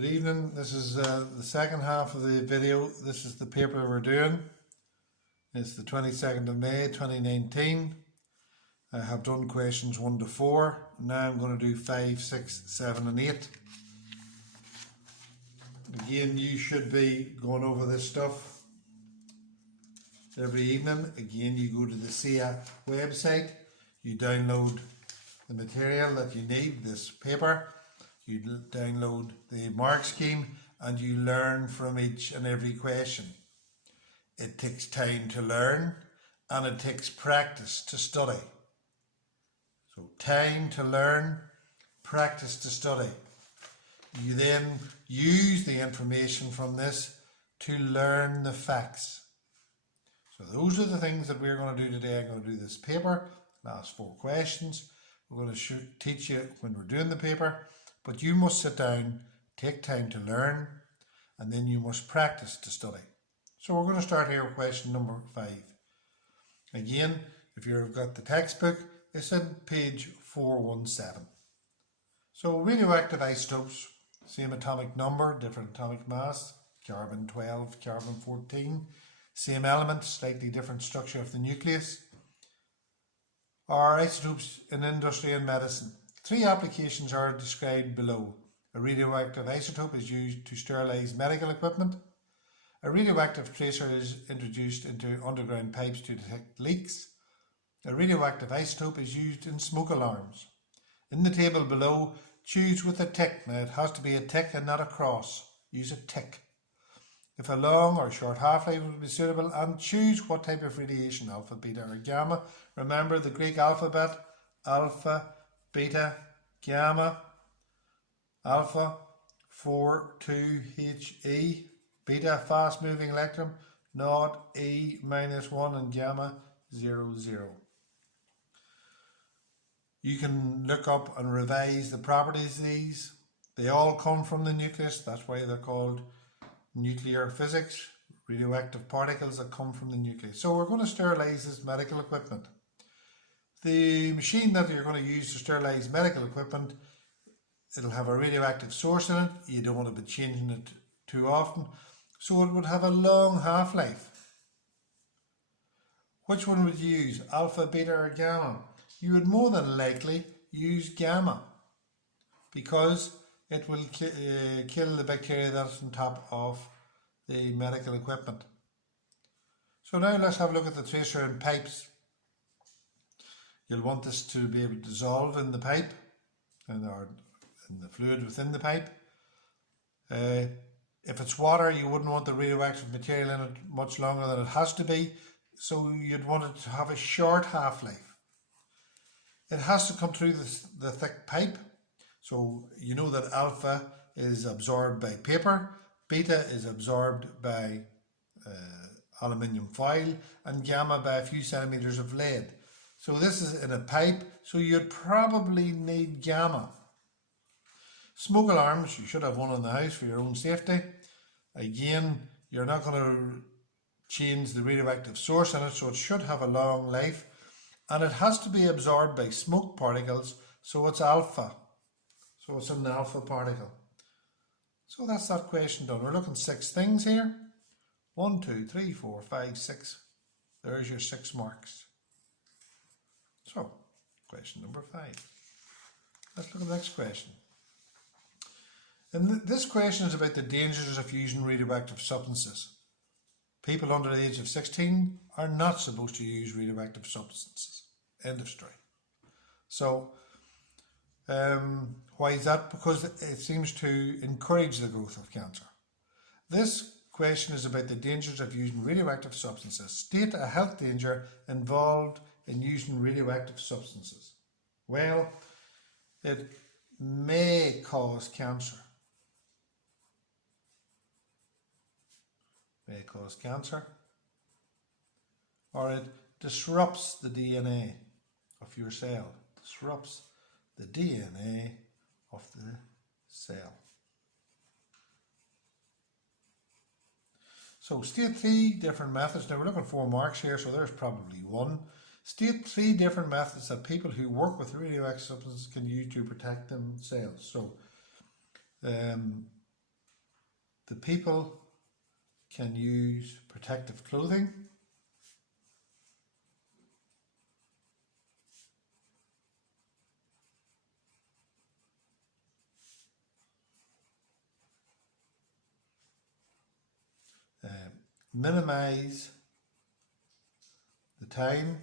Good evening. This is the second half of the video. This is the paper we're doing. It's the 22nd of May 2019. I have done questions 1 to 4. Now I'm going to do 5, 6, 7 and 8. Again, you should be going over this stuff every evening. Again, you go to the CEA website, you download the material that you need, this paper. You download the mark scheme and you learn from each and every question. It takes time to learn and it takes practice to study. So time to learn, practice to study. You then use the information from this to learn the facts. So those are the things that we're going to do today. I'm going to do this paper, last 4 questions. We're going to teach you when we're doing the paper. But you must sit down, take time to learn, and then you must practice to study. So we're going to start here with question number 5. Again, if you've got the textbook, it's on page 417. So radioactive isotopes, same atomic number, different atomic mass, carbon 12, carbon 14, same element, slightly different structure of the nucleus, are isotopes in industry and medicine. 3 applications are described below. A radioactive isotope is used to sterilize medical equipment. A radioactive tracer is introduced into underground pipes to detect leaks. A radioactive isotope is used in smoke alarms. In the table below, choose with a tick. Now it has to be a tick and not a cross. Use a tick. If a long or short half-life would be suitable, and choose what type of radiation, alpha, beta or gamma. Remember the Greek alphabet, alpha, beta, gamma, alpha 4-2He, beta fast moving electron, naught E-1 and gamma 0, 0. You can look up and revise the properties of these. They all come from the nucleus, that's why they're called nuclear physics, radioactive particles that come from the nucleus. So we're going to sterilize this medical equipment. The machine that you're going to use to sterilize medical equipment, it'll have a radioactive source in it. You don't want to be changing it too often. So it would have a long half-life. Which one would you use, alpha, beta or gamma? You would more than likely use gamma because it will kill the bacteria that's on top of the medical equipment. So now let's have a look at the tracer and pipes. You'll want this to be able to dissolve in the pipe or in the fluid within the pipe. If it's water, you wouldn't want the radioactive material in it much longer than it has to be, so you'd want it to have a short half-life. It has to come through the thick pipe, so you know that alpha is absorbed by paper, beta is absorbed by aluminium foil, and gamma by a few centimetres of lead. So this is in a pipe, so you'd probably need gamma. Smoke alarms, you should have one in the house for your own safety. Again, you're not going to change the radioactive source in it, so it should have a long life. And it has to be absorbed by smoke particles, so it's alpha. So it's an alpha particle. So that's that question done. We're looking 6 things here. 1, 2, 3, 4, 5, 6. There's your 6 marks. So, question number 5. Let's look at the next question. And this question is about the dangers of using radioactive substances. People under the age of 16 are not supposed to use radioactive substances. End of story. So, why is that? Because it seems to encourage the growth of cancer. This question is about the dangers of using radioactive substances. State a health danger involved in using radioactive substances. Well, it may cause cancer. May cause cancer. Or it disrupts the DNA of your cell. Disrupts the DNA of the cell. So state 3 different methods. Now we're looking at 4 marks here, so there's probably 1. State 3 different methods that people who work with radioactive substances can use to protect themselves. So the people can use protective clothing. Minimize the time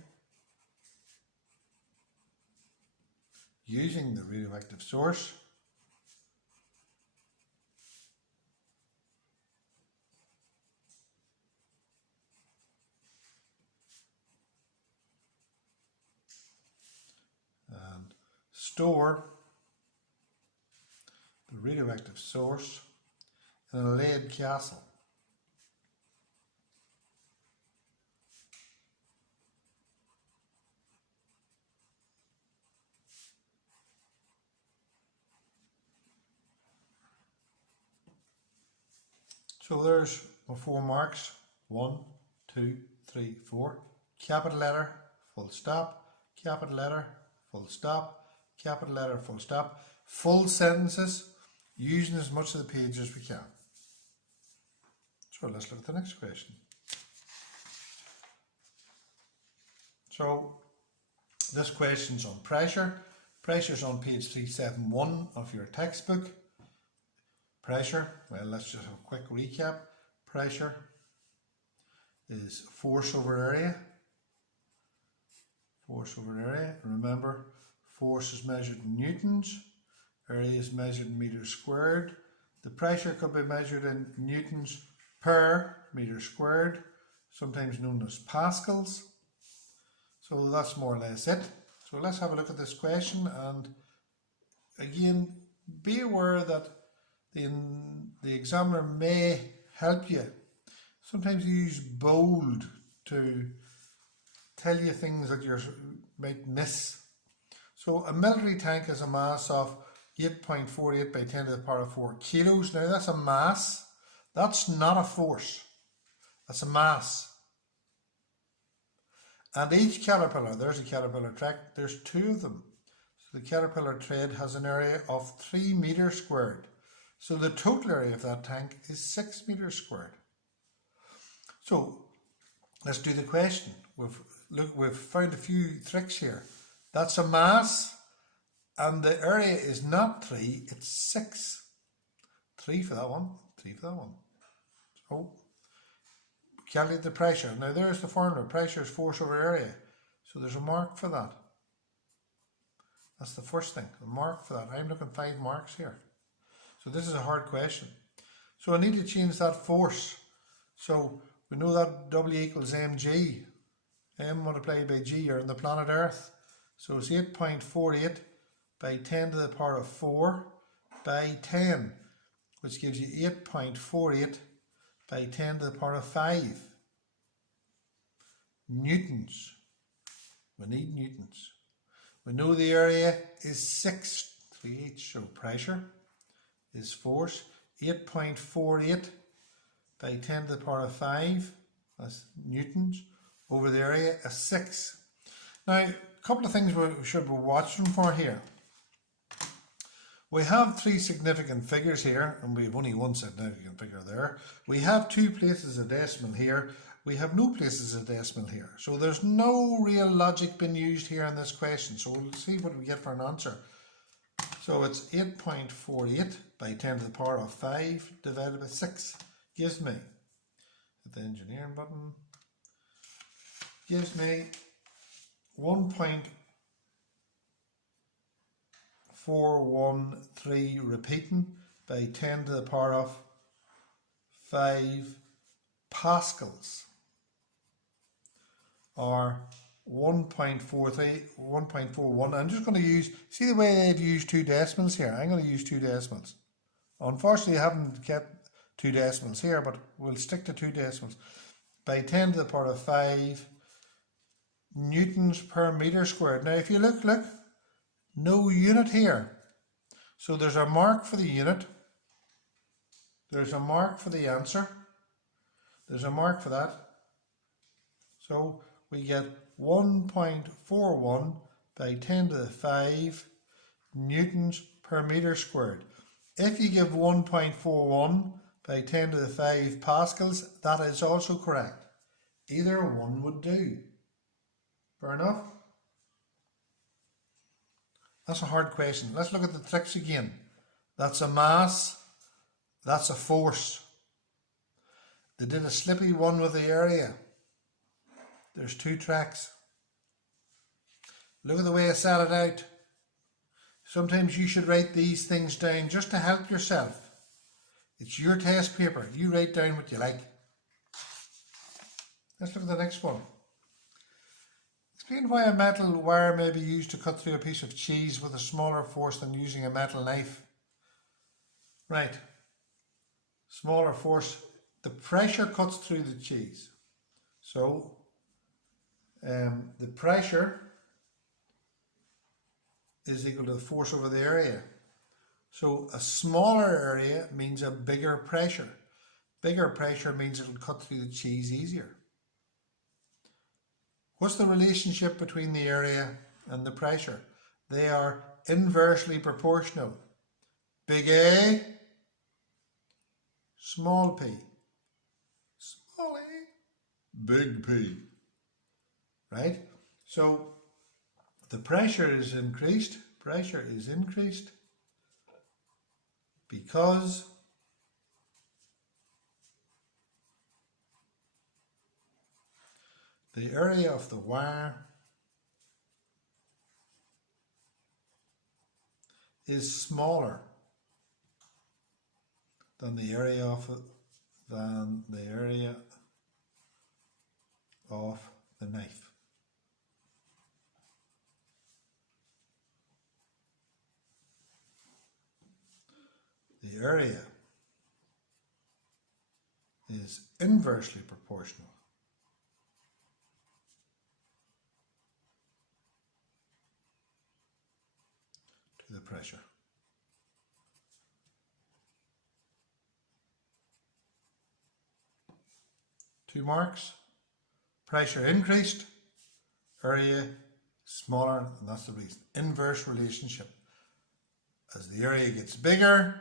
using the radioactive source. And store the radioactive source in a lead castle. So there's my 4 marks. 1, 2, 3, 4. Capital letter, full stop. Capital letter, full stop. Capital letter, full stop. Full sentences, using as much of the page as we can. So let's look at the next question. So this question's on pressure. Pressure's on page 371 of your textbook. Pressure, well, let's just have a quick recap. Pressure is force over area. Force over area. Remember, force is measured in newtons. Area is measured in meters squared. The pressure could be measured in newtons per meter squared, sometimes known as pascals. So that's more or less it. So let's have a look at this question, and again, be aware that the examiner may help you. Sometimes you use bold to tell you things that you might miss. So a military tank has a mass of 8.48 by 10 to the power of 4 kilos. Now that's a mass. That's not a force. That's a mass. And each caterpillar, there's a caterpillar track, there's 2 of them. So the caterpillar tread has an area of 3 meters squared. So the total area of that tank is 6 meters squared. So let's do the question. We've found a few tricks here. That's a mass, and the area is not 3, it's 6. 3 for that one, 3 for that one. So calculate the pressure. Now there's the formula. Pressure is force over area. So there's a mark for that. That's the first thing, a mark for that. I'm looking 5 marks here. So this is a hard question. So I need to change that force. So we know that W equals mg. M multiplied by g are in the planet Earth. So it's 8.48 by 10 to the power of 4 by 10, which gives you 8.48 by 10 to the power of 5 newtons. We need newtons. We know the area is 6 3/8, so pressure is force. 8.48 by 10 to the power of 5, that's newtons, over the area is 6. Now, a couple of things we should be watching for here. We have 3 significant figures here, and we have only 1 significant figure there. We have 2 places of decimal here. We have no places of decimal here. So there's no real logic being used here in this question. So we'll see what we get for an answer. So it's 8.48 by 10 to the power of 5 divided by 6 gives me, hit the engineering button, gives me 1.413 repeating by 10 to the power of 5 pascals, or 1.41. I'm just going to use, see the way they've used 2 decimals here? I'm going to use 2 decimals. Unfortunately, I haven't kept 2 decimals here, but we'll stick to 2 decimals. By 10 to the power of 5 newtons per meter squared. Now, if you look, no unit here. So there's a mark for the unit. There's a mark for the answer. There's a mark for that. So we get 1.41 by 10 to the 5 newtons per meter squared. If you give 1.41 by 10 to the 5 pascals. That is also correct. Either one would do. Fair enough? That's a hard question. Let's look at the tricks again. That's a mass. That's a force. They did a slippy one with the area. There's 2 tracks. Look at the way I set it out. Sometimes you should write these things down just to help yourself. It's your test paper. You write down what you like. Let's look at the next one. Explain why a metal wire may be used to cut through a piece of cheese with a smaller force than using a metal knife. Right. Smaller force. The pressure cuts through the cheese. So, the pressure is equal to the force over the area. So a smaller area means a bigger pressure. Bigger pressure means it'll cut through the cheese easier. What's the relationship between the area and the pressure? They are inversely proportional. Big A, small p. Small a, big P. Right? So the pressure is increased. Pressure is increased because the area of the wire is smaller than the area of the knife. The area is inversely proportional to the pressure. Two marks. Pressure increased, area smaller, and that's the reason. Inverse relationship. As the area gets bigger,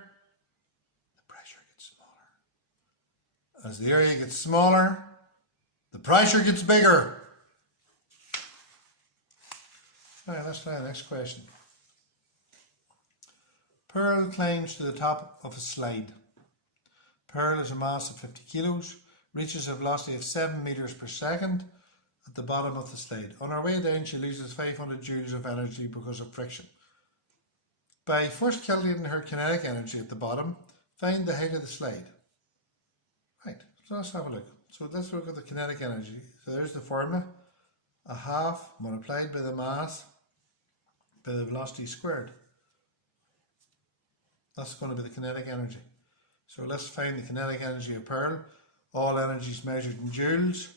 the pressure gets smaller. As the area gets smaller, the pressure gets bigger. All right, let's try the next question. Pearl climbs to the top of a slide. Pearl has a mass of 50 kilos, reaches a velocity of 7 meters per second at the bottom of the slide. On her way down, she loses 500 joules of energy because of friction. By first calculating her kinetic energy at the bottom, find the height of the slide. Right, so let's have a look. So let's look at the kinetic energy. So there's the formula. A half multiplied by the mass by the velocity squared. That's going to be the kinetic energy. So let's find the kinetic energy of Pearl. All energy is measured in joules.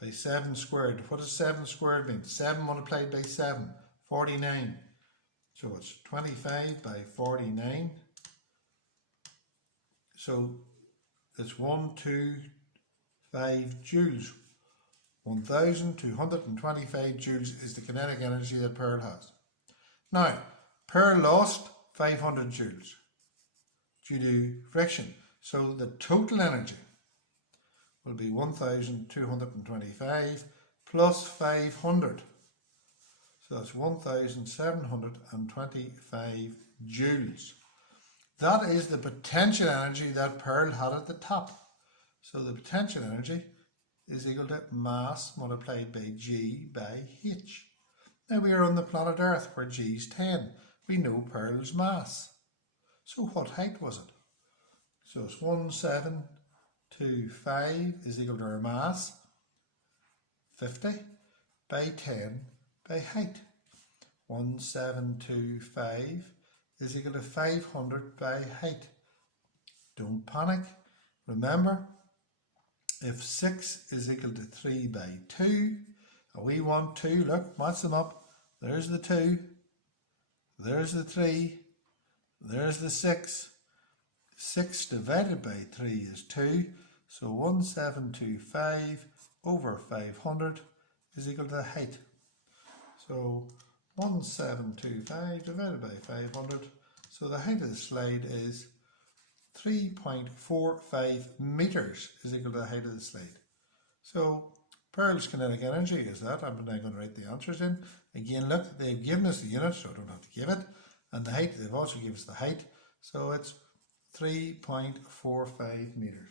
By 7 squared. What does 7 squared mean? 7 multiplied by 7, 49. So it's 25 by 49. So it's 125 joules. 1,225 joules is the kinetic energy that Pearl has. Now, Pearl lost 500 joules due to friction. So the total energy will be 1,225 plus 500. So that's 1,725 joules. That is the potential energy that Pearl had at the top. So the potential energy is equal to mass multiplied by G by H. Now we are on the planet Earth where G is 10. We know Pearl's mass. So what height was it? So it's 1725 is equal to our mass, 50 by 10 by height. 1725 is equal to 500 by height. Don't panic. Remember, if 6 is equal to 3 by 2, and we want 2, look, match them up. There's the 2, there's the 3, there's the 6. 6 divided by 3 is 2, so 1725 over 500 is equal to the height. So 1725 divided by 500, So the height of the slide is 3.45 meters is equal to the height of the slide. So Pearl's kinetic energy is that. I'm now going to write the answers in. Again, look, they've given us the unit, so I don't have to give it. And the height, they've also given us the height. So it's 3.45 meters.